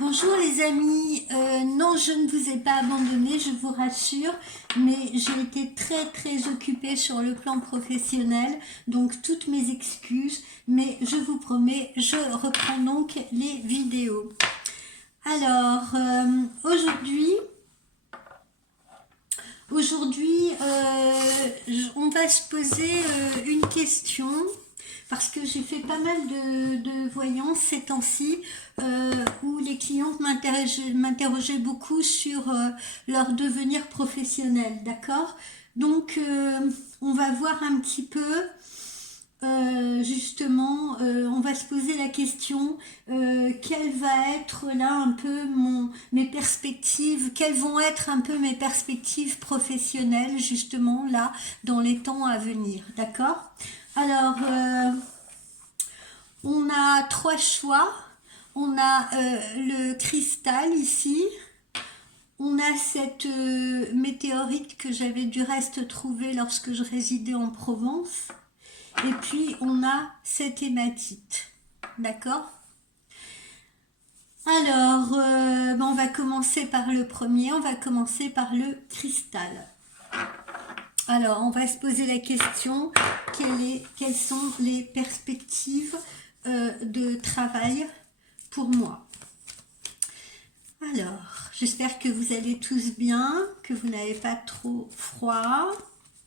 Bonjour les amis, non je ne vous ai pas abandonné, je vous rassure, mais j'ai été très occupée sur le plan professionnel, donc toutes mes excuses, mais je vous promets, je reprends donc les vidéos. Alors, aujourd'hui, on va se poser une question parce que j'ai fait pas mal de voyances ces temps-ci où les clientes m'interrogeaient beaucoup sur leur devenir professionnel, d'accord? Donc, on va voir un petit peu justement, on va se poser la question quelle va être là un peu mes perspectives, quelles vont être un peu mes perspectives professionnelles justement là dans les temps à venir, d'accord? Alors, on a trois choix. On a le cristal ici. On a cette météorite que j'avais du reste trouvée lorsque je résidais en Provence. Et puis on a cette hématite. D'accord? Alors, on va commencer par le premier, on va commencer par le cristal. Alors, on va se poser la question, quelles sont les perspectives de travail pour moi? Alors, j'espère que vous allez tous bien, que vous n'avez pas trop froid,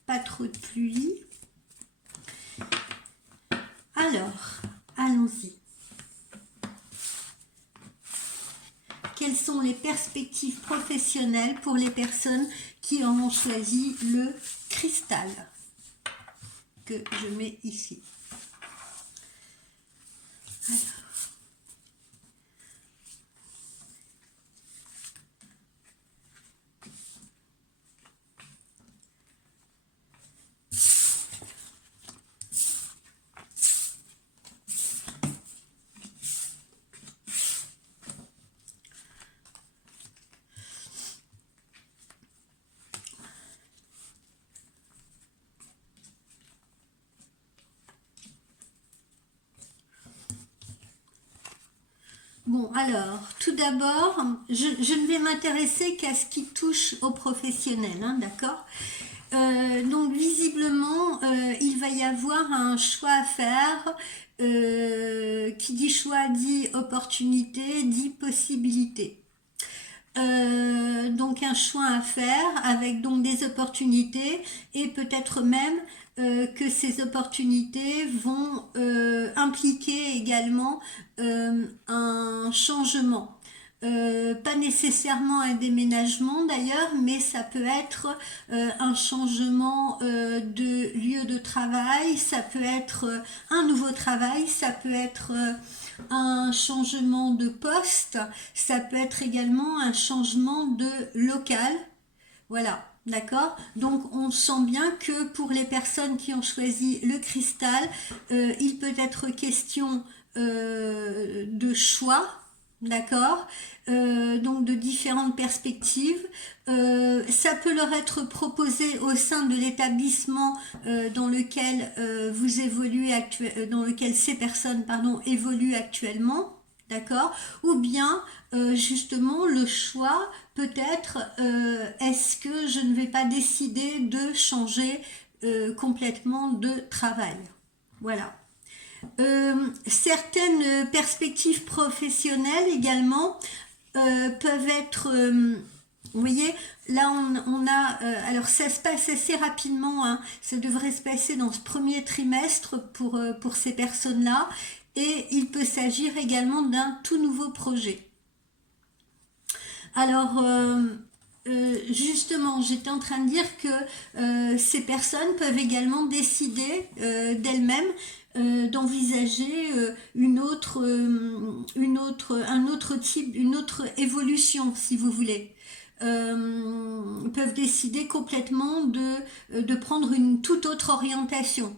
pas trop de pluie. Alors, allons-y. Quelles sont les perspectives professionnelles pour les personnes qui ont choisi le cristal que je mets ici? Alors. Bon, alors, tout d'abord, je ne vais m'intéresser qu'à ce qui touche aux professionnels, hein, d'accord? Donc, visiblement, il va y avoir un choix à faire. Qui dit choix dit opportunité, dit possibilité. Donc un choix à faire avec donc des opportunités et peut-être même que ces opportunités vont impliquer également un changement. Pas nécessairement un déménagement d'ailleurs, mais ça peut être un changement de lieu de travail, ça peut être un nouveau travail, ça peut être un changement de poste, ça peut être également un changement de local. Voilà, d'accord? Donc on sent bien que pour les personnes qui ont choisi le cristal, il peut être question de choix, d'accord? Donc de différentes perspectives. Ça peut leur être proposé au sein de l'établissement dans lequel vous évoluez dans lequel ces personnes évoluent actuellement, d'accord? Ou bien justement le choix peut-être est-ce que je ne vais pas décider de changer complètement de travail. Voilà. Certaines perspectives professionnelles également peuvent être, vous voyez, là on a, alors ça se passe assez rapidement, hein, ça devrait se passer dans ce premier trimestre pour ces personnes-là, et il peut s'agir également d'un tout nouveau projet. Alors, justement, j'étais en train de dire que ces personnes peuvent également décider d'elles-mêmes d'envisager un autre type, une autre évolution, si vous voulez. Peuvent décider complètement de prendre une toute autre orientation.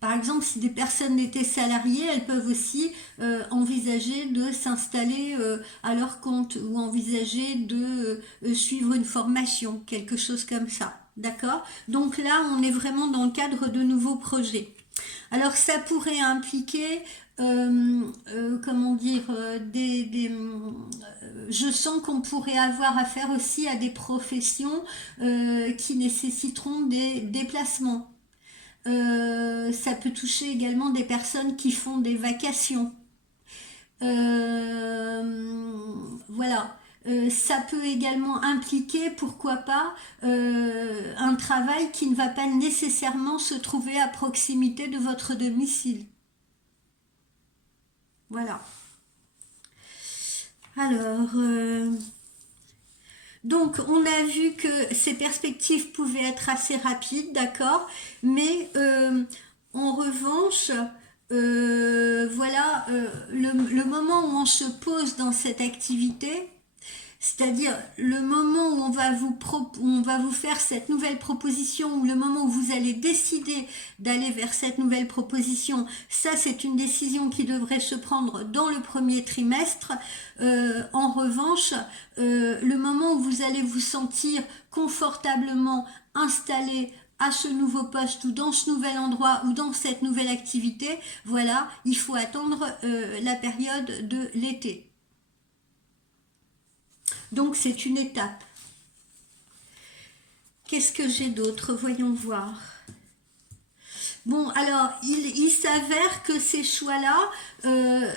Par exemple, si des personnes étaient salariées, elles peuvent aussi envisager de s'installer à leur compte ou envisager de suivre une formation, quelque chose comme ça. D'accord? Donc là, on est vraiment dans le cadre de nouveaux projets. Alors ça pourrait impliquer comment dire je sens qu'on pourrait avoir affaire aussi à des professions qui nécessiteront des déplacements. Ça peut toucher également des personnes qui font des vacations. Voilà. Ça peut également impliquer, pourquoi pas, un travail qui ne va pas nécessairement se trouver à proximité de votre domicile. Voilà. Alors, donc on a vu que ces perspectives pouvaient être assez rapides, d'accord, mais en revanche, voilà, le moment où on se pose dans cette activité, c'est-à-dire le moment où où on va vous faire cette nouvelle proposition, ou le moment où vous allez décider d'aller vers cette nouvelle proposition, ça c'est une décision qui devrait se prendre dans le premier trimestre. En revanche, le moment où vous allez vous sentir confortablement installé à ce nouveau poste ou dans ce nouvel endroit ou dans cette nouvelle activité, voilà, il faut attendre la période de l'été. Donc c'est une étape. Qu'est-ce que j'ai d'autre? Voyons voir. Bon, alors, il s'avère que ces choix-là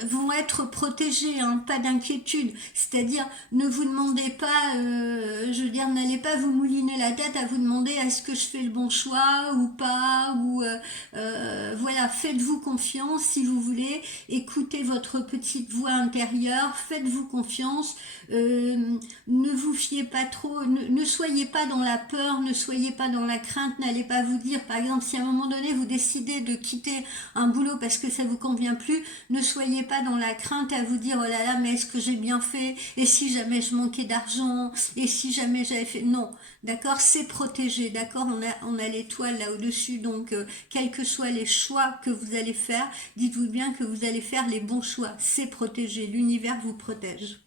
vont être protégés, hein, pas d'inquiétude. C'est-à-dire, ne vous demandez pas, je veux dire, n'allez pas vous mouliner la tête à vous demander est-ce que je fais le bon choix ou pas, ou voilà, faites-vous confiance si vous voulez, écoutez votre petite voix intérieure, faites-vous confiance, ne vous fiez pas trop, ne soyez pas dans la peur, ne soyez pas dans la crainte, n'allez pas vous dire, par exemple, si à un moment donné vous décidez de quitter un boulot parce que ça vous convient plus, ne soyez pas dans la crainte à vous dire oh là là mais est-ce que j'ai bien fait, et si jamais je manquais d'argent, et si jamais j'avais fait, non, d'accord, c'est protégé, d'accord, on a l'étoile là au-dessus, donc quels que soient les choix que vous allez faire, dites-vous bien que vous allez faire les bons choix, c'est protégé, l'univers vous protège.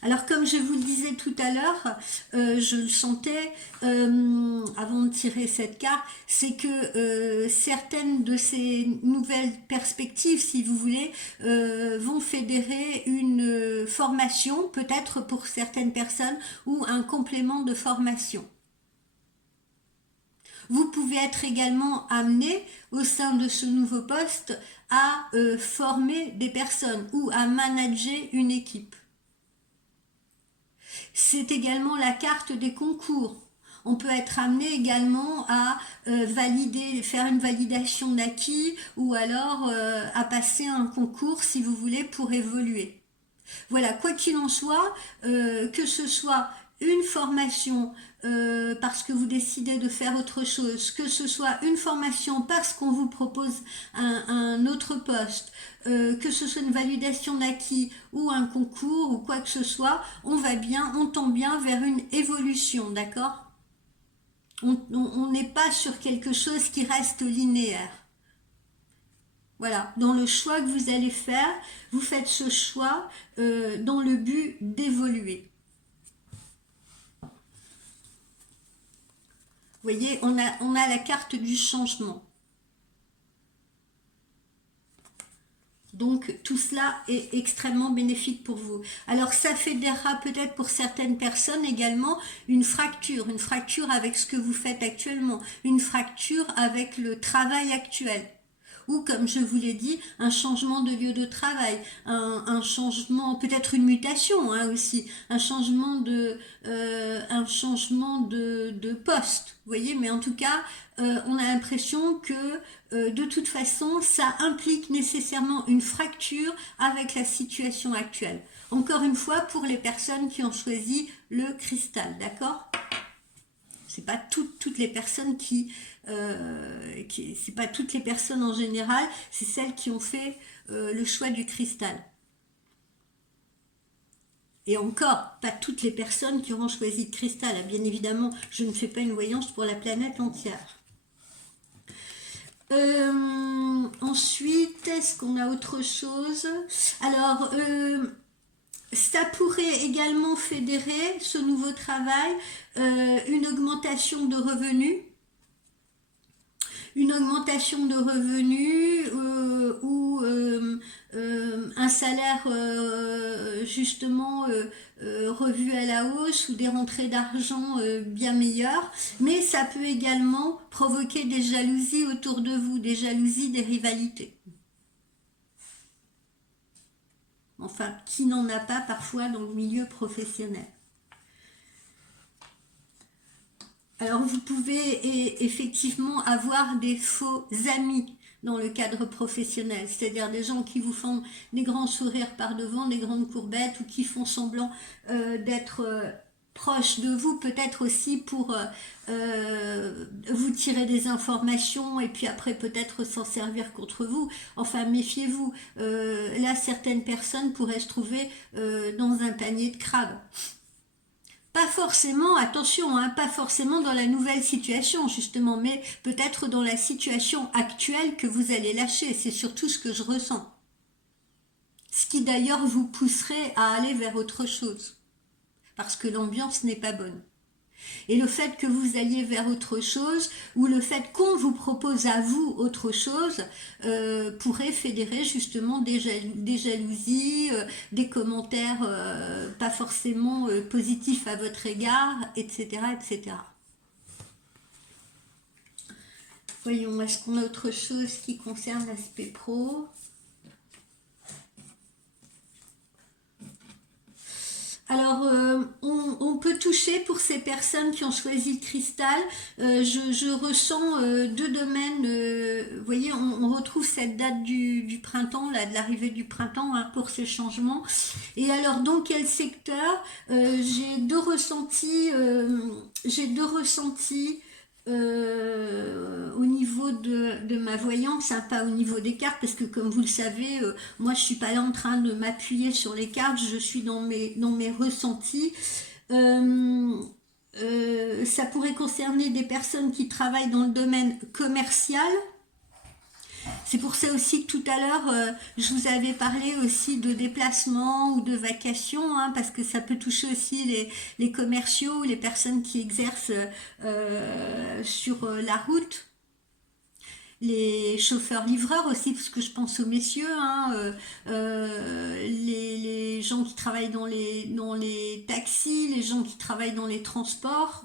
Alors comme je vous le disais tout à l'heure, je le sentais avant de tirer cette carte, c'est que certaines de ces nouvelles perspectives, si vous voulez, vont fédérer une formation, peut-être pour certaines personnes, ou un complément de formation. Vous pouvez être également amené au sein de ce nouveau poste à former des personnes ou à manager une équipe. C'est également la carte des concours. On peut être amené également à valider, faire une validation d'acquis ou alors à passer un concours si vous voulez pour évoluer. Voilà, quoi qu'il en soit, que ce soit une formation parce que vous décidez de faire autre chose, que ce soit une formation parce qu'on vous propose un autre poste, que ce soit une validation d'acquis ou un concours ou quoi que ce soit, on tend bien vers une évolution, d'accord? On n'est pas sur quelque chose qui reste linéaire. Voilà, dans le choix que vous allez faire, vous faites ce choix dans le but d'évoluer. Vous voyez, on a la carte du changement. Donc tout cela est extrêmement bénéfique pour vous. Alors ça fédérera peut-être pour certaines personnes également une fracture avec ce que vous faites actuellement, une fracture avec le travail actuel. Ou comme je vous l'ai dit, un changement de lieu de travail, un changement, peut-être une mutation hein, aussi, un changement de poste, vous voyez, mais en tout cas, on a l'impression que de toute façon, ça implique nécessairement une fracture avec la situation actuelle. Encore une fois, pour les personnes qui ont choisi le cristal, d'accord ? C'est pas toutes les personnes c'est pas toutes les personnes en général, c'est celles qui ont fait le choix du cristal. Et encore, pas toutes les personnes qui auront choisi le cristal. Bien évidemment, je ne fais pas une voyance pour la planète entière. Ensuite, est-ce qu'on a autre chose? Alors, ça pourrait également fédérer ce nouveau travail une augmentation de revenus. Une augmentation de revenus ou un salaire justement revu à la hausse ou des rentrées d'argent bien meilleures, mais ça peut également provoquer des jalousies autour de vous, des jalousies, des rivalités. Enfin, qui n'en a pas parfois dans le milieu professionnel. Alors vous pouvez effectivement avoir des faux amis dans le cadre professionnel, c'est-à-dire des gens qui vous font des grands sourires par devant, des grandes courbettes ou qui font semblant d'être proches de vous, peut-être aussi pour vous tirer des informations et puis après peut-être s'en servir contre vous. Enfin, méfiez-vous. Là, certaines personnes pourraient se trouver dans un panier de crabes. Pas forcément, attention, hein, pas forcément dans la nouvelle situation justement, mais peut-être dans la situation actuelle que vous allez lâcher. C'est surtout ce que je ressens. Ce qui d'ailleurs vous pousserait à aller vers autre chose. Parce que l'ambiance n'est pas bonne. Et le fait que vous alliez vers autre chose, ou le fait qu'on vous propose à vous autre chose, pourrait fédérer justement des jalousies, des commentaires pas forcément positifs à votre égard, etc., etc. Voyons, est-ce qu'on a autre chose qui concerne l'aspect pro ? Alors, on peut toucher pour ces personnes qui ont choisi le cristal. Je ressens deux domaines. Vous voyez, on retrouve cette date du printemps, là, de l'arrivée du printemps hein, pour ces changements. Et alors, dans quel secteur j'ai deux ressentis. Au niveau de ma voyance, hein, pas au niveau des cartes, parce que comme vous le savez, moi je suis pas là en train de m'appuyer sur les cartes, je suis dans mes ressentis. Ça pourrait concerner des personnes qui travaillent dans le domaine commercial. C'est pour ça aussi que tout à l'heure, je vous avais parlé aussi de déplacement ou de vacation, hein, parce que ça peut toucher aussi les commerciaux, les personnes qui exercent sur la route, les chauffeurs-livreurs aussi, parce que je pense aux messieurs, hein, les gens qui travaillent dans les taxis, les gens qui travaillent dans les transports.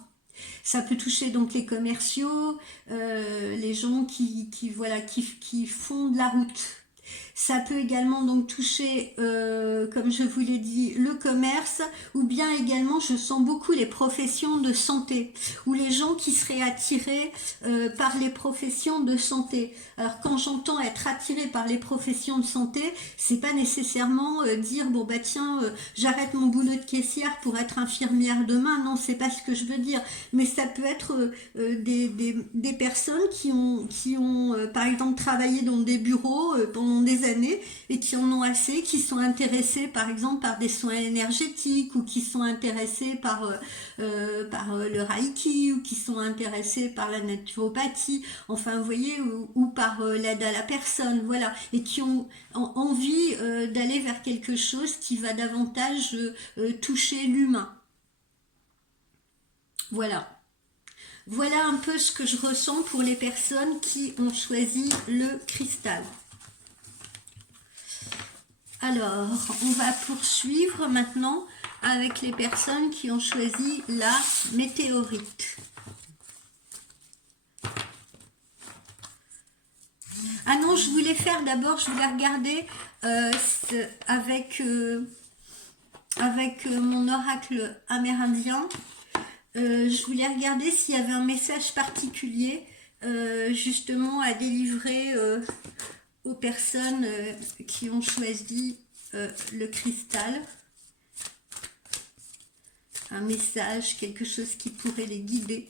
Ça peut toucher donc les commerciaux, les gens qui font de la route. Ça peut également donc toucher, comme je vous l'ai dit, le commerce, ou bien également je sens beaucoup les professions de santé, ou les gens qui seraient attirés par les professions de santé. Alors quand j'entends être attiré par les professions de santé, c'est pas nécessairement dire bon bah tiens j'arrête mon boulot de caissière pour être infirmière demain, non c'est pas ce que je veux dire, mais ça peut être des personnes qui ont par exemple travaillé dans des bureaux pendant des années et qui en ont assez, qui sont intéressés par exemple par des soins énergétiques ou qui sont intéressés par le Reiki ou qui sont intéressés par la naturopathie, enfin vous voyez, ou par l'aide à la personne, voilà, et qui ont envie d'aller vers quelque chose qui va davantage toucher l'humain. Voilà. Voilà un peu ce que je ressens pour les personnes qui ont choisi le cristal. Alors, on va poursuivre maintenant avec les personnes qui ont choisi la météorite. Ah non, je voulais faire d'abord, je voulais regarder avec mon oracle amérindien. Je voulais regarder s'il y avait un message particulier justement à délivrer aux personnes qui ont choisi le cristal. Un message, quelque chose qui pourrait les guider.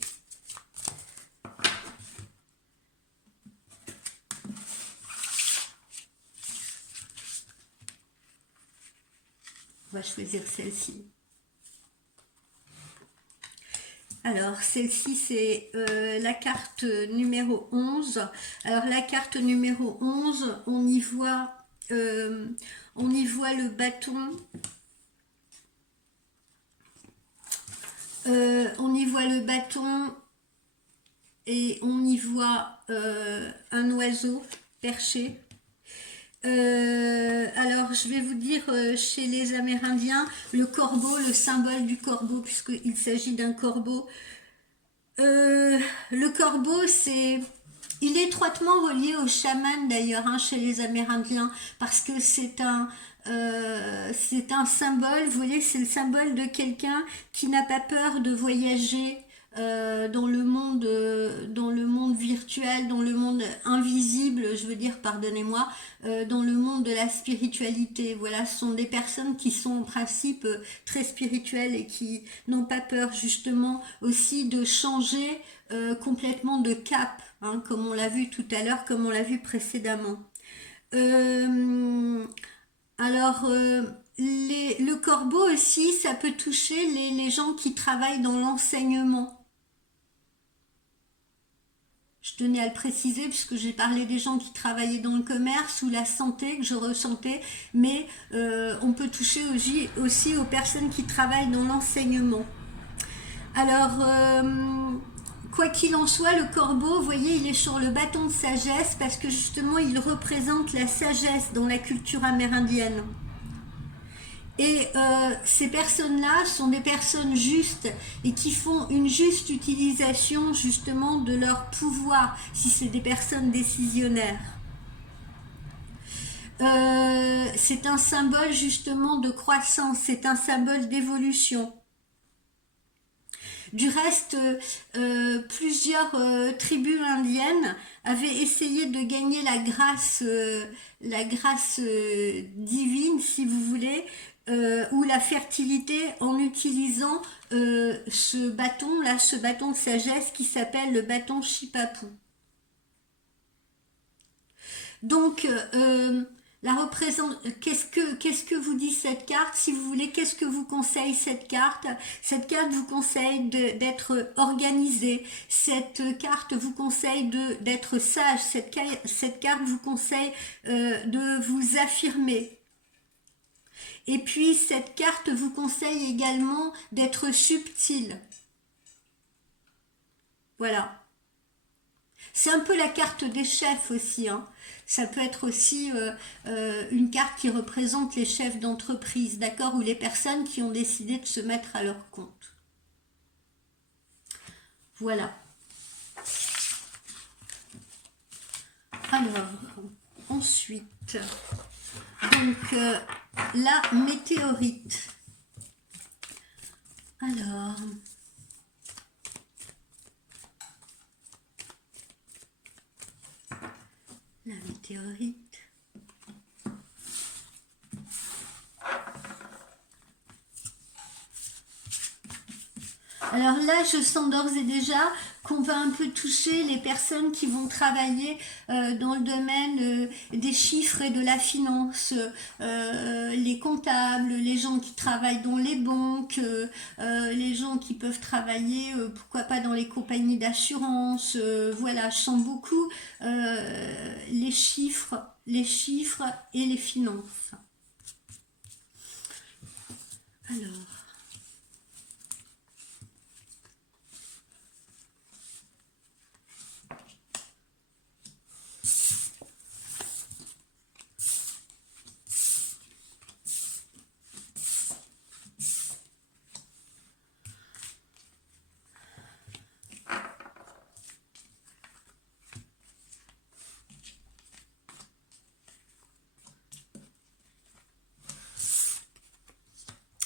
On va choisir celle-ci. Alors, celle-ci, c'est la carte numéro 11. Alors, la carte numéro 11, on y voit le bâton. On y voit le bâton et on y voit un oiseau perché. Alors, je vais vous dire, chez les Amérindiens, le corbeau, le symbole du corbeau, puisqu'il s'agit d'un corbeau. Le corbeau, il est étroitement relié au chaman d'ailleurs, hein, chez les Amérindiens, parce que c'est un symbole. Vous voyez, c'est le symbole de quelqu'un qui n'a pas peur de voyager dans le monde virtuel, dans le monde invisible, je veux dire, pardonnez-moi, dans le monde de la spiritualité. Voilà, ce sont des personnes qui sont en principe très spirituelles et qui n'ont pas peur justement aussi de changer complètement de cap, hein, comme on l'a vu tout à l'heure, comme on l'a vu précédemment. Euh, alors, le corbeau aussi, ça peut toucher les gens qui travaillent dans l'enseignement. Je tenais à le préciser puisque j'ai parlé des gens qui travaillaient dans le commerce ou la santé que je ressentais, mais on peut toucher aussi aux personnes qui travaillent dans l'enseignement. Alors, quoi qu'il en soit, le corbeau, vous voyez, il est sur le bâton de sagesse parce que justement, il représente la sagesse dans la culture amérindienne. Et ces personnes-là sont des personnes justes et qui font une juste utilisation justement de leur pouvoir, si c'est des personnes décisionnaires. C'est un symbole justement de croissance, c'est un symbole d'évolution. Du reste, plusieurs tribus indiennes avaient essayé de gagner la grâce divine, si vous voulez, ou la fertilité en utilisant ce bâton là, ce bâton de sagesse qui s'appelle le bâton Shipapu. Donc, qu'est-ce que vous dit cette carte? Si vous voulez, qu'est-ce que vous conseille cette carte? Cette carte vous conseille d'être organisé. Cette carte vous conseille d'être sage. Cette carte vous conseille de vous affirmer. Et puis, cette carte vous conseille également d'être subtil. Voilà. C'est un peu la carte des chefs aussi, hein. Ça peut être aussi une carte qui représente les chefs d'entreprise, d'accord, ou les personnes qui ont décidé de se mettre à leur compte. Voilà. Alors, ensuite, donc la météorite. Alors, la météorite. Alors là, je sens d'ores et déjà qu'on va un peu toucher les personnes qui vont travailler dans le domaine des chiffres et de la finance, les comptables, les gens qui travaillent dans les banques, les gens qui peuvent travailler, pourquoi pas dans les compagnies d'assurance. Voilà, je sens beaucoup les chiffres et les finances. Alors.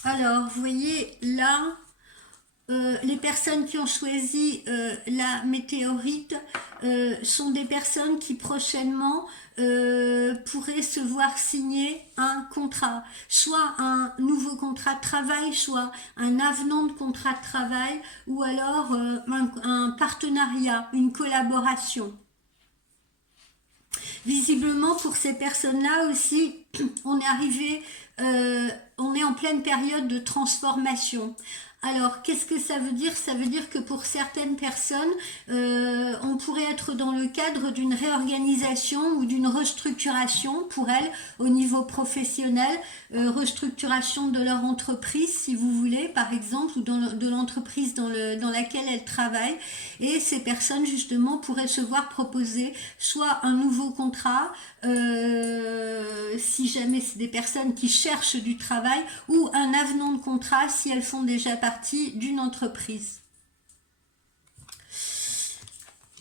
Alors, vous voyez, là, les personnes qui ont choisi la météorite sont des personnes qui prochainement pourraient se voir signer un contrat, soit un nouveau contrat de travail, soit un avenant de contrat de travail, ou alors un partenariat, une collaboration. Visiblement, pour ces personnes-là aussi, on est arrivé on est en pleine période de transformation. Alors, qu'est-ce que ça veut dire? Ça veut dire que pour certaines personnes, on pourrait être dans le cadre d'une réorganisation ou d'une restructuration pour elles au niveau professionnel, restructuration de leur entreprise, si vous voulez, par exemple, ou de l'entreprise dans laquelle elles travaillent. Et ces personnes, justement, pourraient se voir proposer soit un nouveau contrat, si jamais c'est des personnes qui cherchent du travail, ou un avenant de contrat si elles font déjà partie d'une entreprise.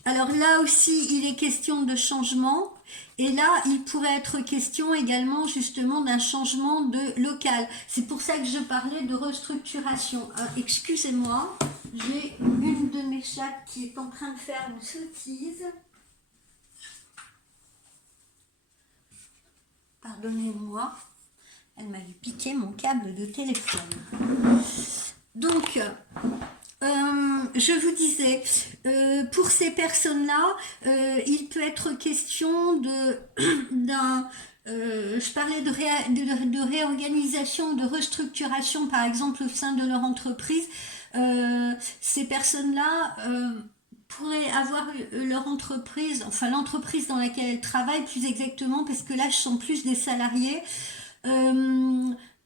Alors là aussi, il est question de changement. Et là, il pourrait être question également justement d'un changement de local. C'est pour ça que je parlais de restructuration. Excusez-moi, j'ai une de mes chattes qui est en train de faire une sottise. Pardonnez-moi, elle m'a piqué mon câble de téléphone. Donc, je vous disais, pour ces personnes-là, il peut être question je parlais de réorganisation, de restructuration, par exemple, au sein de leur entreprise. Ces personnes-là pourraient avoir leur entreprise, enfin l'entreprise dans laquelle elles travaillent plus exactement, parce que là, ce sont plus des salariés,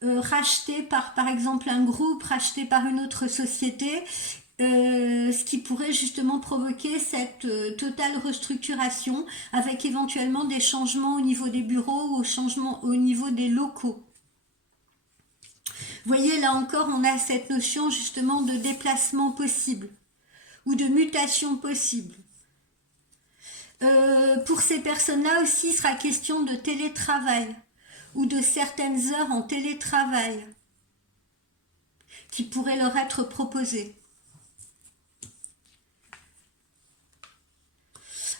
rachetés par exemple un groupe, racheté par une autre société, ce qui pourrait justement provoquer cette totale restructuration avec éventuellement des changements au niveau des bureaux ou changements au niveau des locaux. Vous voyez, là encore, on a cette notion justement de déplacement possible ou de mutation possible. Pour ces personnes-là aussi, il sera question de télétravail ou de certaines heures en télétravail qui pourraient leur être proposées.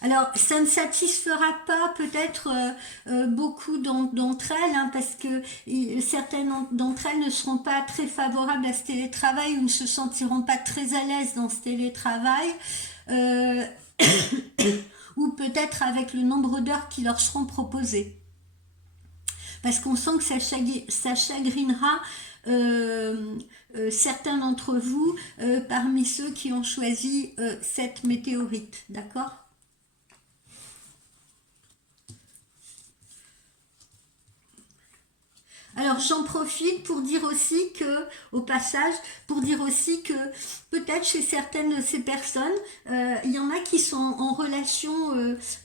Alors, ça ne satisfera pas peut-être beaucoup d'entre elles, hein, parce que certaines d'entre elles ne seront pas très favorables à ce télétravail ou ne se sentiront pas très à l'aise dans ce télétravail, ou peut-être avec le nombre d'heures qui leur seront proposées. Parce qu'on sent que ça chagrinera certains d'entre vous parmi ceux qui ont choisi cette météorite, d'accord ? Alors j'en profite pour dire aussi que, au passage, pour dire aussi que peut-être chez certaines de ces personnes, il y en a qui sont en relation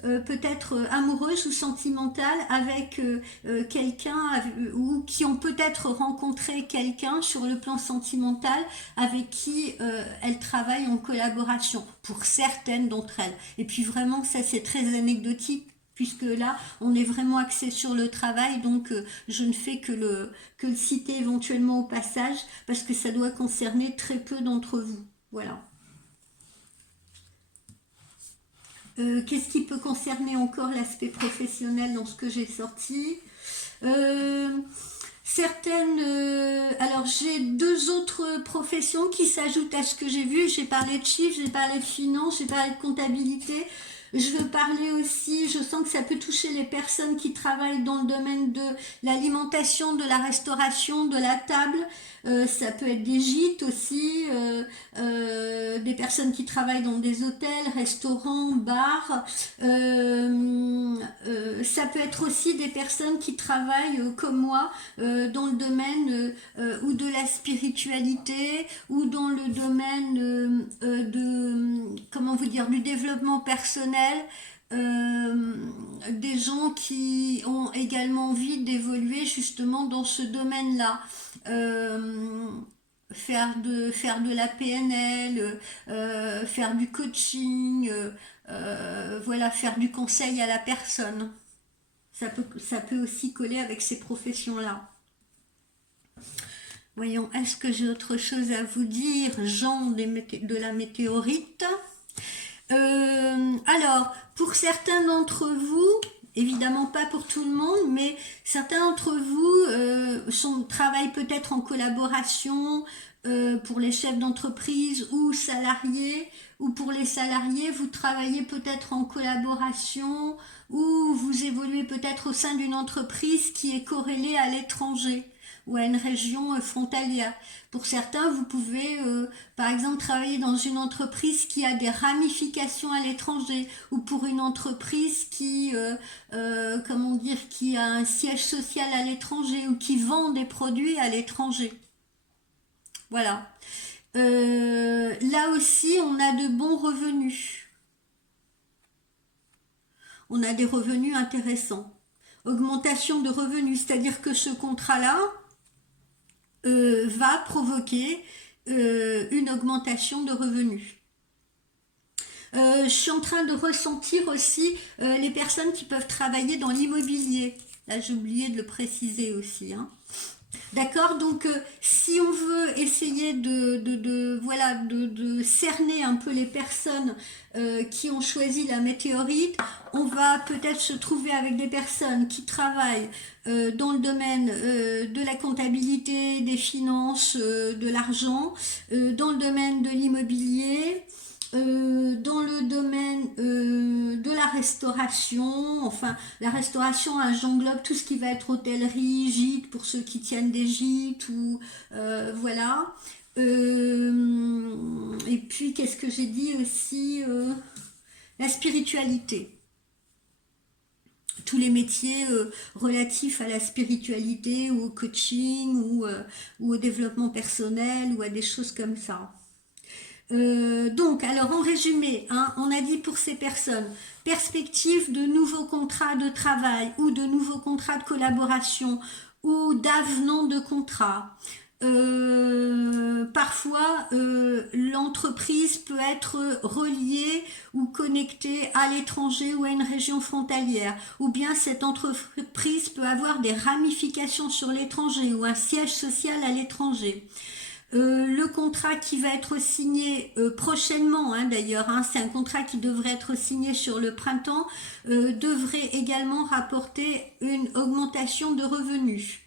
peut-être amoureuse ou sentimentale avec quelqu'un ou qui ont peut-être rencontré quelqu'un sur le plan sentimental avec qui elles travaillent en collaboration, pour certaines d'entre elles. Et puis vraiment, ça c'est très anecdotique, puisque là, on est vraiment axé sur le travail, donc je ne fais que le citer éventuellement au passage, parce que ça doit concerner très peu d'entre vous. Voilà. Qu'est-ce qui peut concerner encore l'aspect professionnel dans ce que j'ai sorti ? Alors j'ai deux autres professions qui s'ajoutent à ce que j'ai vu. J'ai parlé de chiffres, j'ai parlé de finance, j'ai parlé de comptabilité. Je veux parler aussi, je sens que ça peut toucher les personnes qui travaillent dans le domaine de l'alimentation, de la restauration, de la table. Ça peut être des gîtes aussi, des personnes qui travaillent dans des hôtels, restaurants, bars. Ça peut être aussi des personnes qui travaillent comme moi dans le domaine ou de la spiritualité ou dans le domaine du développement personnel. Des gens qui ont également envie d'évoluer justement dans ce domaine-là, faire de la PNL, faire du coaching, voilà, faire du conseil à la personne. Ça peut aussi coller avec ces professions-là. Voyons, est-ce que j'ai autre chose à vous dire, Jean de la météorite ? Alors, pour certains d'entre vous, évidemment pas pour tout le monde, mais certains d'entre vous travaillent peut-être en collaboration pour les chefs d'entreprise ou salariés, ou pour les salariés, vous travaillez peut-être en collaboration ou vous évoluez peut-être au sein d'une entreprise qui est corrélée à l'étranger. ou à une région frontalière. Pour certains, vous pouvez par exemple travailler dans une entreprise qui a des ramifications à l'étranger, ou pour une entreprise qui, comment dire, qui a un siège social à l'étranger, ou qui vend des produits à l'étranger. Voilà. Là aussi, on a de bons revenus. On a des revenus intéressants. Augmentation de revenus, c'est-à-dire que ce contrat-là va provoquer une augmentation de revenus. Je suis en train de ressentir aussi les personnes qui peuvent travailler dans l'immobilier. Là, j'ai oublié de le préciser aussi, hein. D'accord, donc si on veut essayer voilà, de cerner un peu les personnes qui ont choisi la météorite, on va peut-être se trouver avec des personnes qui travaillent dans le domaine de la comptabilité, des finances, de l'argent, dans le domaine de l'immobilier, dans le domaine de la restauration, enfin la restauration j'englobe tout ce qui va être hôtellerie, gîte pour ceux qui tiennent des gîtes ou voilà. Et puis qu'est-ce que j'ai dit aussi, la spiritualité, tous les métiers relatifs à la spiritualité ou au coaching ou au développement personnel ou à des choses comme ça. Donc, alors en résumé, hein, on a dit pour ces personnes, perspective de nouveaux contrats de travail ou de nouveaux contrats de collaboration ou d'avenant de contrat. Parfois, l'entreprise peut être reliée ou connectée à l'étranger ou à une région frontalière, ou bien cette entreprise peut avoir des ramifications sur l'étranger ou un siège social à l'étranger. Le contrat qui va être signé prochainement, hein, d'ailleurs, hein, c'est un contrat qui devrait être signé sur le printemps, devrait également rapporter une augmentation de revenus.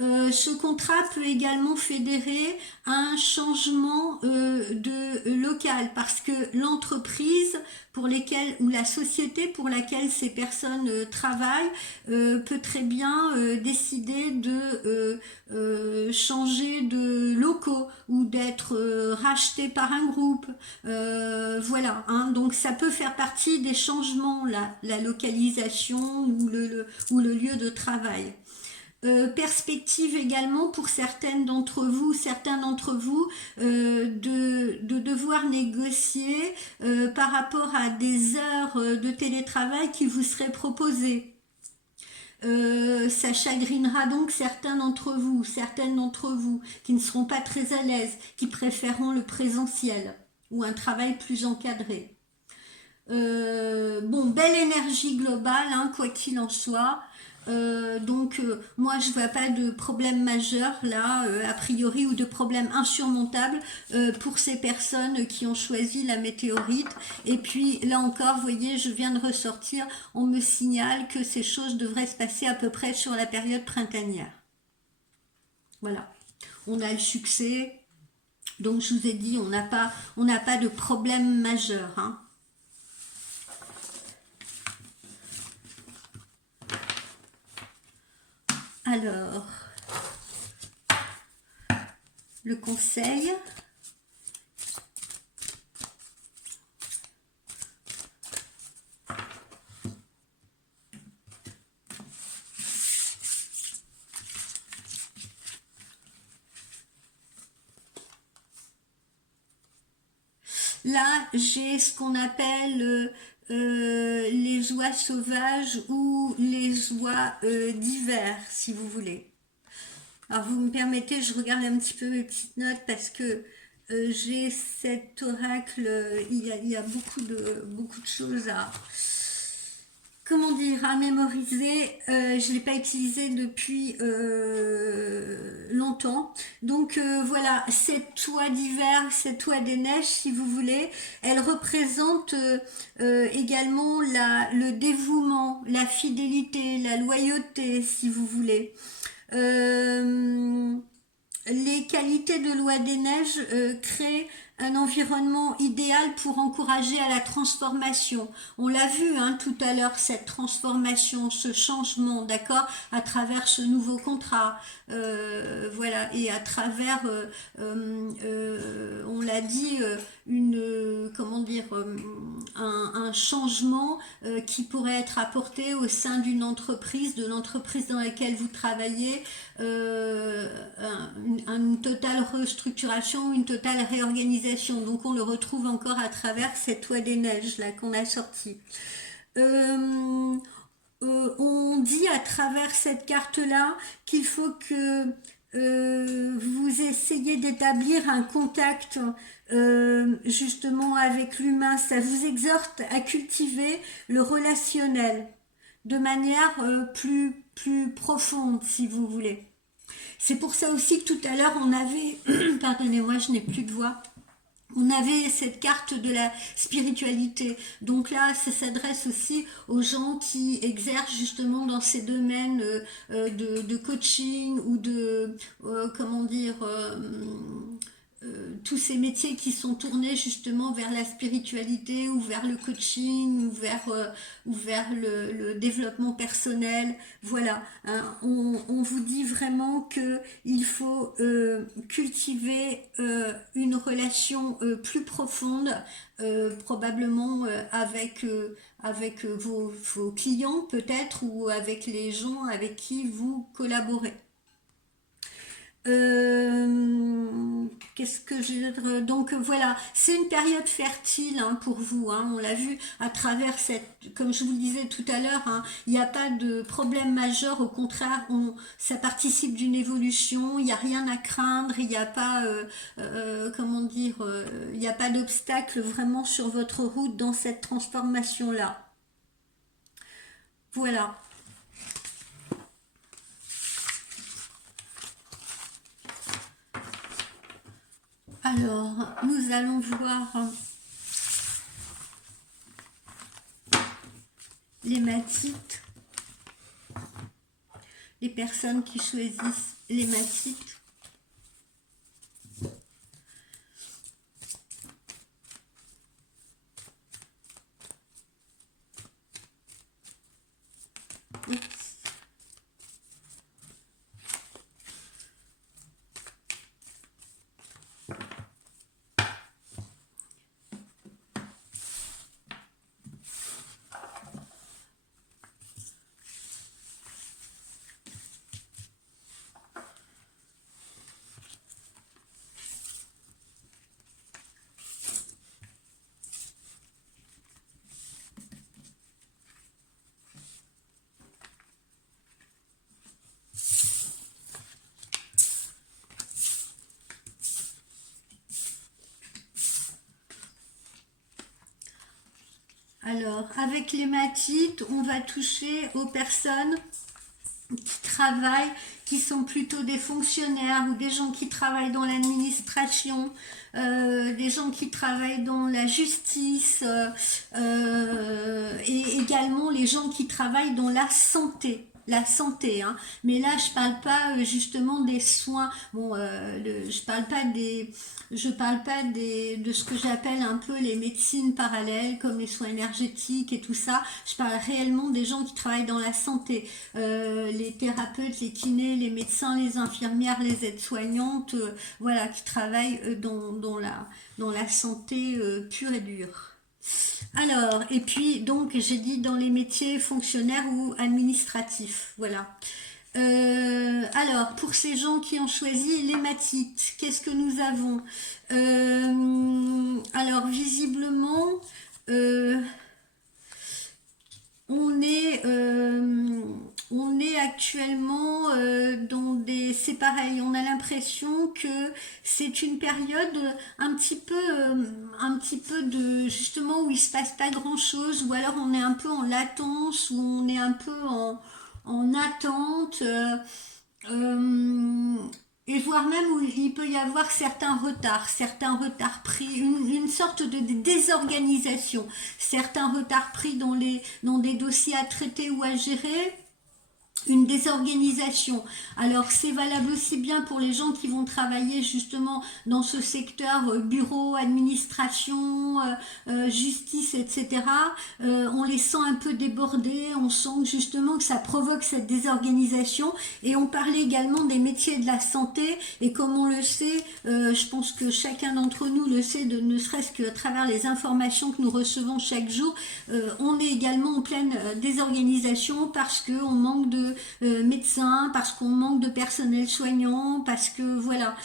Ce contrat peut également fédérer un changement de local parce que l'entreprise pour lesquelles ou la société pour laquelle ces personnes travaillent peut très bien décider de changer de locaux ou d'être racheté par un groupe. Voilà, hein, donc ça peut faire partie des changements, la localisation ou le lieu de travail. Perspective également pour certains d'entre vous de devoir négocier par rapport à des heures de télétravail qui vous seraient proposées. Ça chagrinera donc certaines d'entre vous qui ne seront pas très à l'aise, qui préféreront le présentiel ou un travail plus encadré. Bon, belle énergie globale, hein, quoi qu'il en soit. Donc moi je vois pas de problème majeur là a priori ou de problème insurmontable pour ces personnes qui ont choisi la météorite. Et puis là encore, vous voyez, je viens de ressortir, on me signale que ces choses devraient se passer à peu près sur la période printanière. Voilà, on a le succès, donc je vous ai dit, on n'a pas de problème majeur, hein. Alors, le conseil. Là, j'ai ce qu'on appelle les oies sauvages ou les oies d'hiver, si vous voulez. Alors, vous me permettez, je regarde un petit peu mes petites notes parce que j'ai cet oracle, il y a beaucoup de choses à, comment dire, à mémoriser. Je ne l'ai pas utilisé depuis longtemps. Donc voilà, cette toile d'hiver, cette toile des neiges, si vous voulez, elle représente également le dévouement, la fidélité, la loyauté, si vous voulez. Les qualités de loi des neiges créent un environnement idéal pour encourager à la transformation. On l'a vu hein, tout à l'heure, cette transformation, ce changement, d'accord, à travers ce nouveau contrat, voilà, et à travers, on l'a dit, comment dire, un changement qui pourrait être apporté au sein d'une entreprise, de l'entreprise dans laquelle vous travaillez, une totale restructuration, une totale réorganisation. Donc on le retrouve encore à travers cette loi des neiges là qu'on a sortie. On dit à travers cette carte là qu'il faut que vous essayez d'établir un contact justement avec l'humain. Ça vous exhorte à cultiver le relationnel de manière plus profonde si vous voulez. C'est pour ça aussi que tout à l'heure on avait, pardonnez-moi je n'ai plus de voix, on avait cette carte de la spiritualité. Donc là, ça s'adresse aussi aux gens qui exercent justement dans ces domaines de coaching ou de, comment dire, tous ces métiers qui sont tournés justement vers la spiritualité ou vers le coaching ou vers le développement personnel. Voilà, hein, on vous dit vraiment que il faut cultiver une relation plus profonde, probablement avec vos clients peut-être ou avec les gens avec qui vous collaborez. Qu'est-ce que j'ai donc voilà, c'est une période fertile hein, pour vous, hein, on l'a vu à travers cette, comme je vous le disais tout à l'heure, hein, il n'y a pas de problème majeur, au contraire, ça participe d'une évolution, il n'y a rien à craindre, il n'y a pas, comment dire, il n'y a pas d'obstacle vraiment sur votre route dans cette transformation-là. Voilà. Alors, nous allons voir l'hématite, les personnes qui choisissent l'hématite. Alors, avec l'hématite, on va toucher aux personnes qui travaillent, qui sont plutôt des fonctionnaires ou des gens qui travaillent dans l'administration, des gens qui travaillent dans la justice et également les gens qui travaillent dans la santé. La santé, hein. Mais là je parle pas justement des soins. Bon, je parle pas de ce que j'appelle un peu les médecines parallèles, comme les soins énergétiques et tout ça. Je parle réellement des gens qui travaillent dans la santé, les thérapeutes, les kinés, les médecins, les infirmières, les aides-soignantes, voilà, qui travaillent dans la santé pure et dure. Alors, et puis donc j'ai dit dans les métiers fonctionnaires ou administratifs, voilà. Alors, pour ces gens qui ont choisi l'hématite, qu'est-ce que nous avons? Alors, visiblement, on est actuellement c'est pareil, on a l'impression que c'est une période un petit peu de justement où il se passe pas grand chose, ou alors on est un peu en latence, ou on est un peu en attente, et voire même où il peut y avoir certains retards pris, une sorte de désorganisation, certains retards pris dans des dossiers à traiter ou à gérer, une désorganisation. Alors c'est valable aussi bien pour les gens qui vont travailler justement dans ce secteur bureau, administration, justice, etc. On les sent un peu débordés, on sent justement que ça provoque cette désorganisation. Et on parlait également des métiers de la santé, et comme on le sait, je pense que chacun d'entre nous le sait, ne serait-ce qu'à travers les informations que nous recevons chaque jour, on est également en pleine désorganisation parce qu'on manque de médecins, parce qu'on manque de personnel soignant, parce que voilà.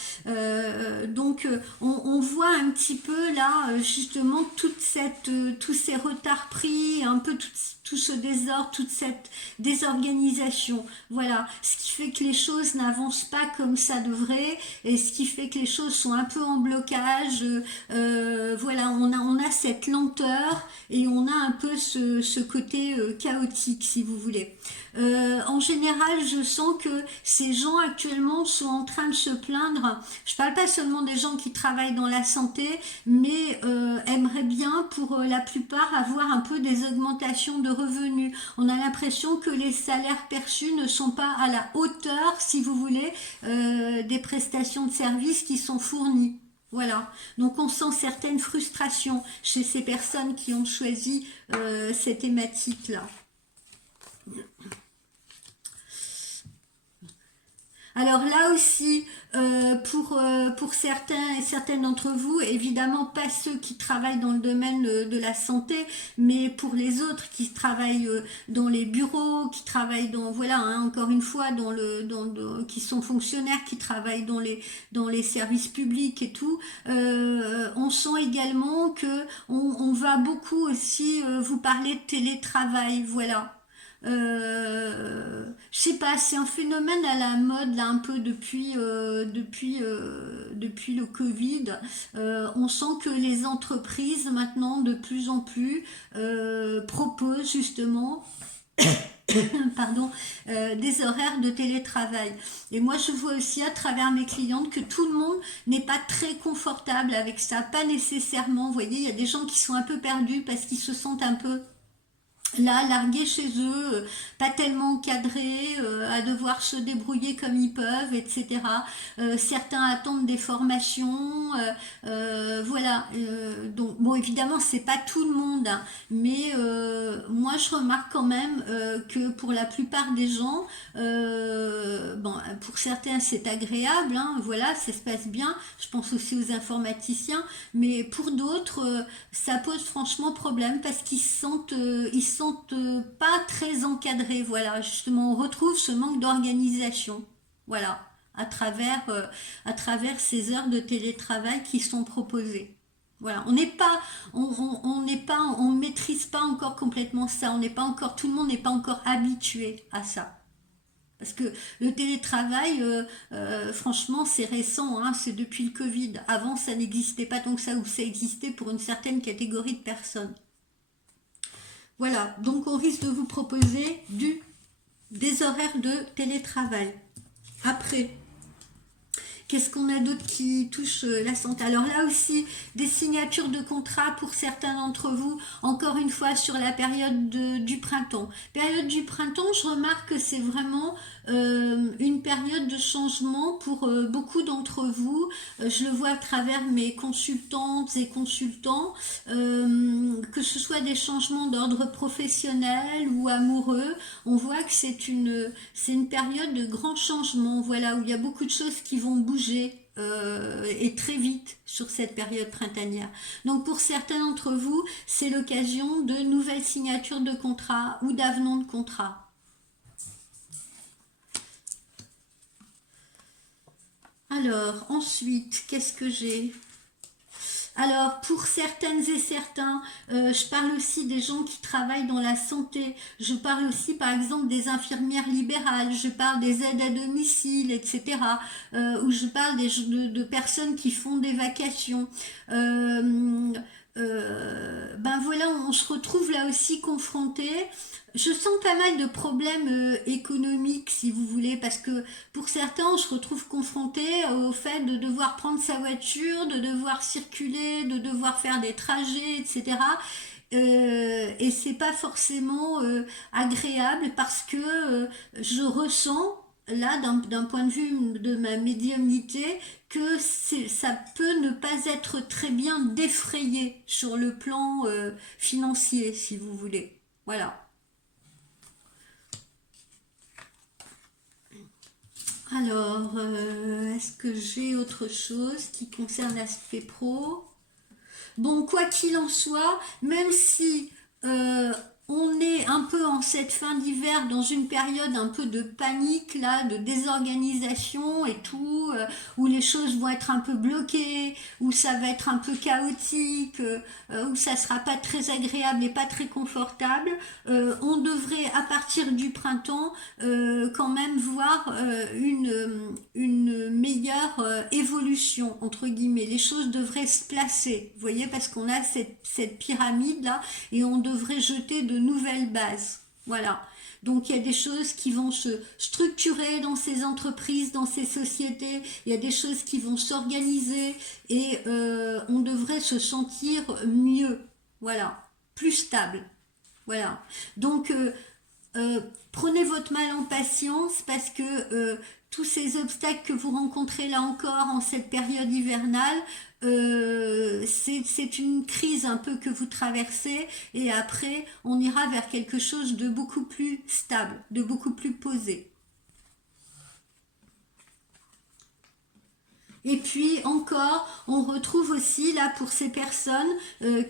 Donc on voit un petit peu là justement tous ces retards pris, un peu tout ce désordre, toute cette désorganisation. Voilà, ce qui fait que les choses n'avancent pas comme ça devrait, et ce qui fait que les choses sont un peu en blocage. Voilà, on a cette lenteur et on a un peu ce côté chaotique, si vous voulez. En général, je sens que ces gens actuellement sont en train de se plaindre. Je parle pas seulement des gens qui travaillent dans la santé, mais aimeraient bien, pour la plupart, avoir un peu des augmentations de revenus. On a l'impression que les salaires perçus ne sont pas à la hauteur, si vous voulez, des prestations de services qui sont fournies. Voilà, donc on sent certaines frustrations chez ces personnes qui ont choisi cette thématique-là. Alors là aussi, pour certains et certaines d'entre vous, évidemment pas ceux qui travaillent dans le domaine de la santé, mais pour les autres qui travaillent dans les bureaux, qui travaillent dans, voilà, hein, encore une fois, qui sont fonctionnaires, qui travaillent dans les services publics et tout, on sent également que on va beaucoup aussi vous parler de télétravail, voilà. Je sais pas, c'est un phénomène à la mode là un peu depuis le Covid. On sent que les entreprises maintenant de plus en plus proposent justement pardon, des horaires de télétravail. Et moi je vois aussi à travers mes clientes que tout le monde n'est pas très confortable avec ça, pas nécessairement. Vous voyez, il y a des gens qui sont un peu perdus parce qu'ils se sentent un peu là, largués chez eux, pas tellement encadrés, à devoir se débrouiller comme ils peuvent, etc. Certains attendent des formations, voilà. Donc, bon, évidemment, c'est pas tout le monde, hein, mais moi, je remarque quand même que pour la plupart des gens, bon, pour certains, c'est agréable, hein, voilà, ça se passe bien. Je pense aussi aux informaticiens, mais pour d'autres, ça pose franchement problème parce qu'ils se sentent pas très encadrés. Voilà, justement, on retrouve ce manque d'organisation. Voilà, à travers ces heures de télétravail qui sont proposées. Voilà, on n'est pas, on maîtrise pas encore complètement ça. On n'est pas encore, tout le monde n'est pas encore habitué à ça. Parce que le télétravail, franchement, c'est récent, hein, c'est depuis le Covid. Avant, ça n'existait pas tant que ça, ou ça existait pour une certaine catégorie de personnes. Voilà, donc on risque de vous proposer des horaires de télétravail. Après, qu'est-ce qu'on a d'autre qui touche la santé? Alors là aussi, des signatures de contrat pour certains d'entre vous, encore une fois sur la période du printemps. Période du printemps, je remarque que c'est vraiment une période de changement pour beaucoup d'entre vous. Je le vois à travers mes consultantes et consultants, que ce soit des changements d'ordre professionnel ou amoureux. On voit que c'est une période de grands changements, voilà, où il y a beaucoup de choses qui vont bouger. Et très vite sur cette période printanière. Donc pour certains d'entre vous, c'est l'occasion de nouvelles signatures de contrats ou d'avenants de contrats. Alors ensuite, qu'est-ce que j'ai? Alors, pour certaines et certains, je parle aussi des gens qui travaillent dans la santé. Je parle aussi, par exemple, des infirmières libérales. Je parle des aides à domicile, etc. Ou je parle de personnes qui font des vacations. Ben voilà, on se retrouve là aussi confronté. Je sens pas mal de problèmes économiques, si vous voulez, parce que pour certains, on se retrouve confronté au fait de devoir prendre sa voiture, de devoir circuler, de devoir faire des trajets, etc. et c'est pas forcément agréable parce que je ressens là d'un point de vue de ma médiumnité que ça peut ne pas être très bien défrayé sur le plan financier, si vous voulez. Voilà. Alors, est-ce que j'ai autre chose qui concerne l'aspect pro? Bon, quoi qu'il en soit, même si euh, on est un peu en cette fin d'hiver dans une période un peu de panique, là, de désorganisation et tout, où les choses vont être un peu bloquées, où ça va être un peu chaotique, où ça sera pas très agréable et pas très confortable, on devrait à partir du printemps quand même voir une meilleure évolution, entre guillemets. Les choses devraient se placer, vous voyez, parce qu'on a cette pyramide là et on devrait jeter de nouvelles bases. Voilà. Donc il y a des choses qui vont se structurer dans ces entreprises, dans ces sociétés, il y a des choses qui vont s'organiser et on devrait se sentir mieux, voilà, plus stable. Voilà. Donc, prenez votre mal en patience parce que tous ces obstacles que vous rencontrez là encore en cette période hivernale, c'est une crise un peu que vous traversez et après, on ira vers quelque chose de beaucoup plus stable, de beaucoup plus posé. Et puis encore, on retrouve aussi là pour ces personnes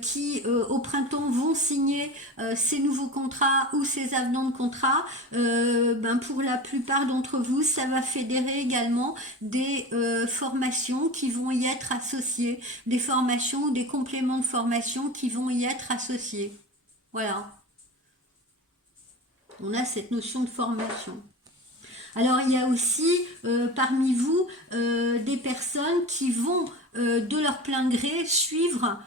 qui au printemps vont signer ces nouveaux contrats ou ces avenants de contrat, ben pour la plupart d'entre vous, ça va fédérer également des formations qui vont y être associées, des formations ou des compléments de formation qui vont y être associés. Voilà, on a cette notion de formation. Alors il y a aussi parmi vous des personnes qui vont de leur plein gré suivre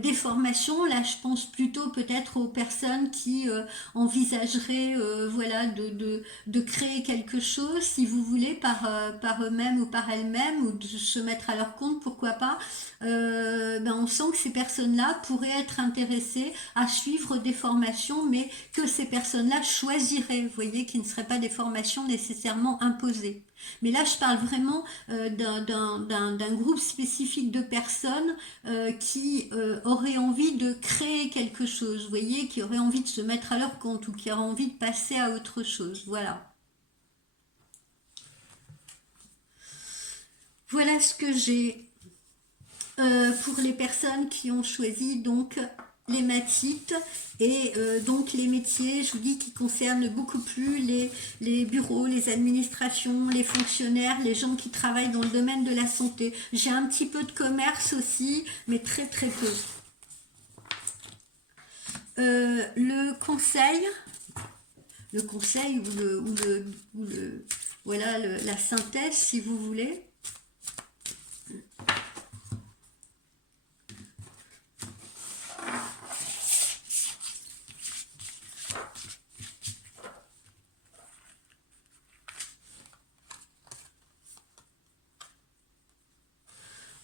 des formations. Là, je pense plutôt peut-être aux personnes qui envisageraient voilà, de créer quelque chose, si vous voulez, par eux-mêmes ou par elles-mêmes, ou de se mettre à leur compte, pourquoi pas. Ben on sent que ces personnes-là pourraient être intéressées à suivre des formations, mais que ces personnes-là choisiraient, vous voyez, qui ne seraient pas des formations nécessairement imposées. Mais là, je parle vraiment d'un groupe spécifique de personnes qui auraient envie de créer quelque chose, vous voyez, qui auraient envie de se mettre à leur compte ou qui auraient envie de passer à autre chose. Voilà. Voilà ce que j'ai pour les personnes qui ont choisi donc l'hématite et donc les métiers, je vous dis, qui concernent beaucoup plus les bureaux, les administrations, les fonctionnaires, les gens qui travaillent dans le domaine de la santé. J'ai un petit peu de commerce aussi, mais très très peu. Le conseil ou voilà, la synthèse, si vous voulez.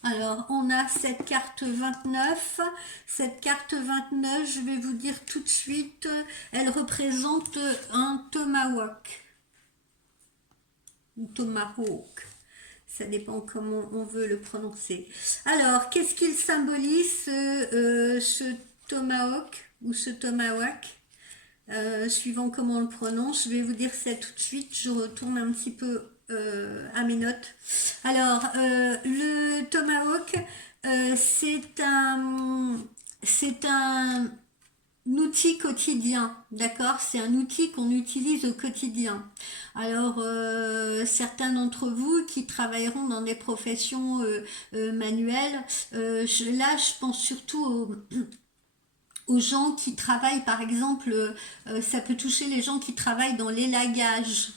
Alors, on a cette carte 29. Cette carte 29, je vais vous dire tout de suite, elle représente un tomahawk. Ou tomahawk. Ça dépend comment on veut le prononcer. Alors, qu'est-ce qu'il symbolise, ce tomahawk ou ce tomahawk suivant comment on le prononce. Je vais vous dire ça tout de suite. Je retourne un petit peu à mes notes. Alors, le tomahawk, c'est un outil quotidien, d'accord? C'est un outil qu'on utilise au quotidien. Alors, certains d'entre vous qui travailleront dans des professions manuelles, là, je pense surtout aux gens qui travaillent, par exemple, ça peut toucher les gens qui travaillent dans l'élagage,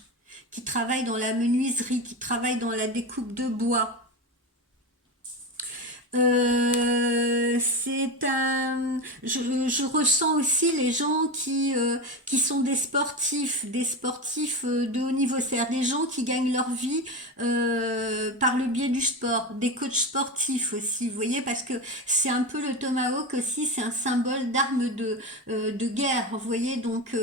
qui travaillent dans la menuiserie, qui travaillent dans la découpe de bois. C'est un je ressens aussi les gens qui sont des sportifs de haut niveau, c'est-à-dire des gens qui gagnent leur vie par le biais du sport, des coachs sportifs aussi, vous voyez, parce que c'est un peu le tomahawk aussi, c'est un symbole d'arme de guerre, vous voyez, donc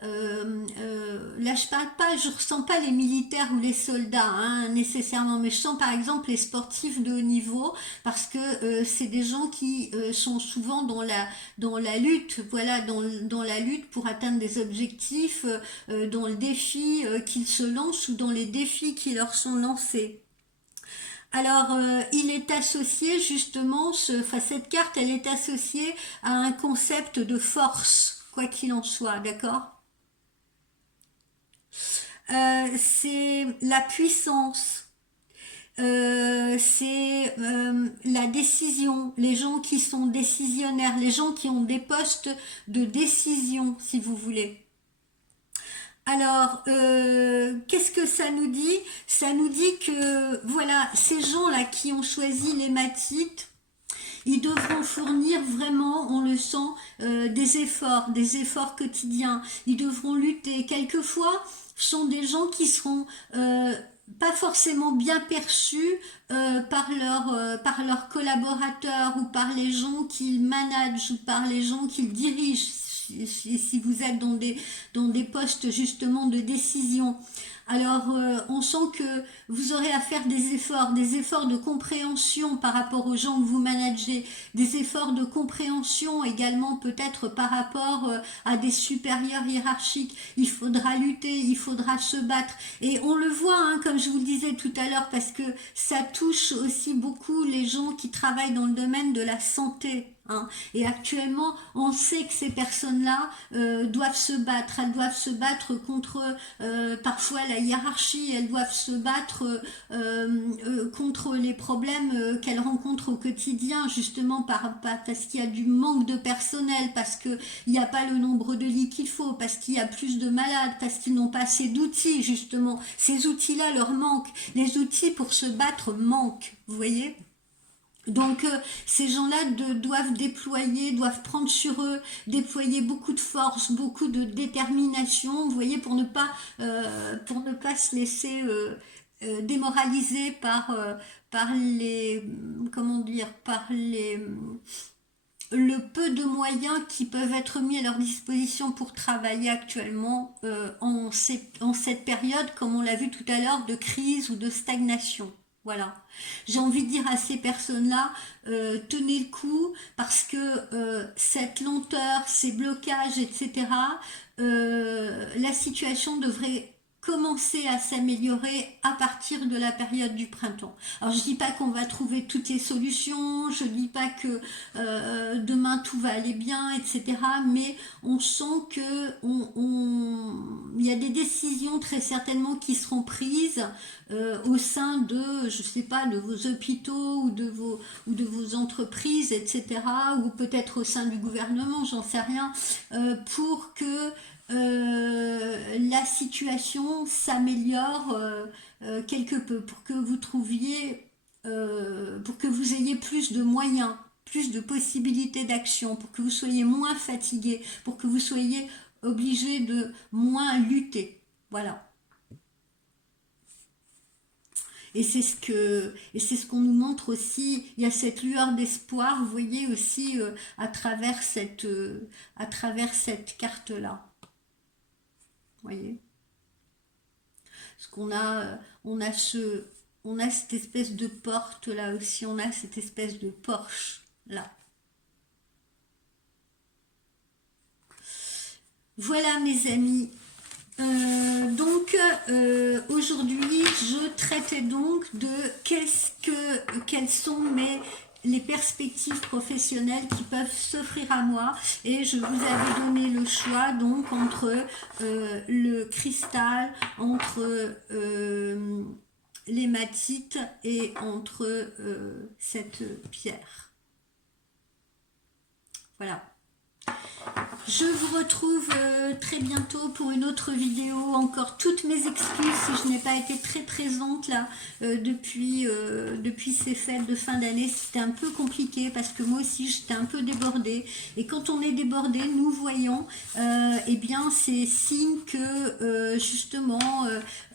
là je parle pas, je ressens pas les militaires ou les soldats hein, nécessairement, mais je sens par exemple les sportifs de haut niveau, parce que c'est des gens qui sont souvent dans la lutte, voilà, dans la lutte pour atteindre des objectifs, dans le défi qu'ils se lancent ou dans les défis qui leur sont lancés. Alors, il est associé justement, enfin, cette carte, elle est associée à un concept de force, quoi qu'il en soit, d'accord? C'est la puissance, c'est la décision, les gens qui sont décisionnaires, les gens qui ont des postes de décision, si vous voulez. Alors, qu'est-ce que ça nous dit? Ça nous dit que, voilà, ces gens-là qui ont choisi l'hématite, ils devront fournir vraiment, on le sent, des efforts quotidiens. Ils devront lutter. Quelquefois, ce sont des gens qui seront pas forcément bien perçus par leurs collaborateurs ou par les gens qu'ils managent ou par les gens qu'ils dirigent. Si vous êtes dans des postes justement de décision. Alors, on sent que vous aurez à faire des efforts de compréhension par rapport aux gens que vous managez, des efforts de compréhension également peut-être par rapport à des supérieurs hiérarchiques. Il faudra lutter, il faudra se battre. Et on le voit, hein, comme je vous le disais tout à l'heure, parce que ça touche aussi beaucoup les gens qui travaillent dans le domaine de la santé. Hein. Et actuellement, on sait que ces personnes-là doivent se battre. Elles doivent se battre contre parfois la hiérarchie. Elles doivent se battre contre les problèmes qu'elles rencontrent au quotidien, justement parce qu'il y a du manque de personnel, parce qu'il n'y a pas le nombre de lits qu'il faut, parce qu'il y a plus de malades, parce qu'ils n'ont pas assez d'outils, justement. Ces outils-là leur manquent. Les outils pour se battre manquent, vous voyez ? Donc ces gens-là doivent déployer, doivent prendre sur eux, déployer beaucoup de force, beaucoup de détermination, vous voyez, pour ne pas se laisser démoraliser par les, comment dire, par les, le peu de moyens qui peuvent être mis à leur disposition pour travailler actuellement en cette période, comme on l'a vu tout à l'heure, de crise ou de stagnation. Voilà. J'ai envie de dire à ces personnes-là, tenez le coup, parce que cette lenteur, ces blocages, etc., la situation devrait commencer à s'améliorer à partir de la période du printemps. Alors je dis pas qu'on va trouver toutes les solutions, je dis pas que demain tout va aller bien, etc. Mais on sent que il y a des décisions très certainement qui seront prises au sein de, je sais pas, de vos hôpitaux ou de vos entreprises, etc. Ou peut-être au sein du gouvernement, j'en sais rien, pour que la situation s'améliore quelque peu, pour que vous trouviez, pour que vous ayez plus de moyens, plus de possibilités d'action, pour que vous soyez moins fatigué, pour que vous soyez obligé de moins lutter. Voilà. Et c'est ce qu'on nous montre aussi. Il y a cette lueur d'espoir, vous voyez aussi à travers cette carte-là. Vous voyez, parce on a cette espèce de porte là aussi, on a cette espèce de porche là. Voilà mes amis. Aujourd'hui, je traitais donc de quelles sont les perspectives professionnelles qui peuvent s'offrir à moi, et je vous avais donné le choix donc entre le cristal, entre l'hématite et entre cette pierre. Voilà. Je vous retrouve très bientôt pour une autre vidéo. Encore toutes mes excuses si je n'ai pas été très présente là depuis ces fêtes de fin d'année. C'était un peu compliqué parce que moi aussi j'étais un peu débordée. Et quand on est débordé, nous voyons, eh bien c'est signe que justement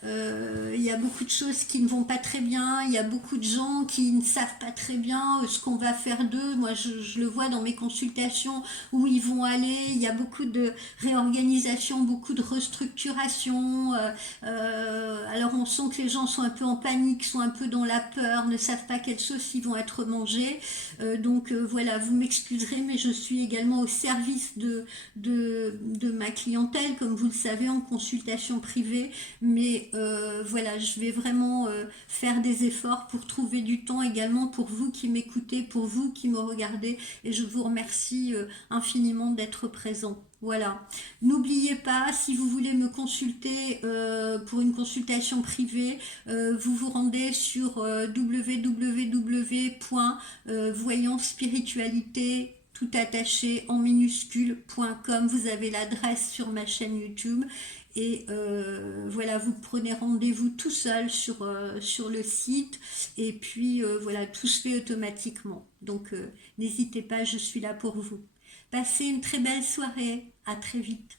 il y a beaucoup de choses qui ne vont pas très bien. Il y a beaucoup de gens qui ne savent pas très bien ce qu'on va faire d'eux. Moi je le vois dans mes consultations où ils vont aller. Il y a beaucoup de réorganisation, beaucoup de restructuration. Alors on sent que les gens sont un peu en panique, sont un peu dans la peur, ne savent pas quelles sauces ils vont être mangés. Donc voilà, vous m'excuserez, mais je suis également au service de ma clientèle, comme vous le savez, en consultation privée. Mais voilà, je vais vraiment faire des efforts pour trouver du temps également pour vous qui m'écoutez, pour vous qui me regardez. Et je vous remercie infiniment d'être présent. Voilà. N'oubliez pas, si vous voulez me consulter pour une consultation privée, vous vous rendez sur www.voyancespiritualité tout attaché en minuscule.com. Vous avez l'adresse sur ma chaîne YouTube. Et voilà, vous prenez rendez-vous tout seul sur le site. Et puis voilà, tout se fait automatiquement. Donc n'hésitez pas, je suis là pour vous. Passez une très belle soirée. À très vite.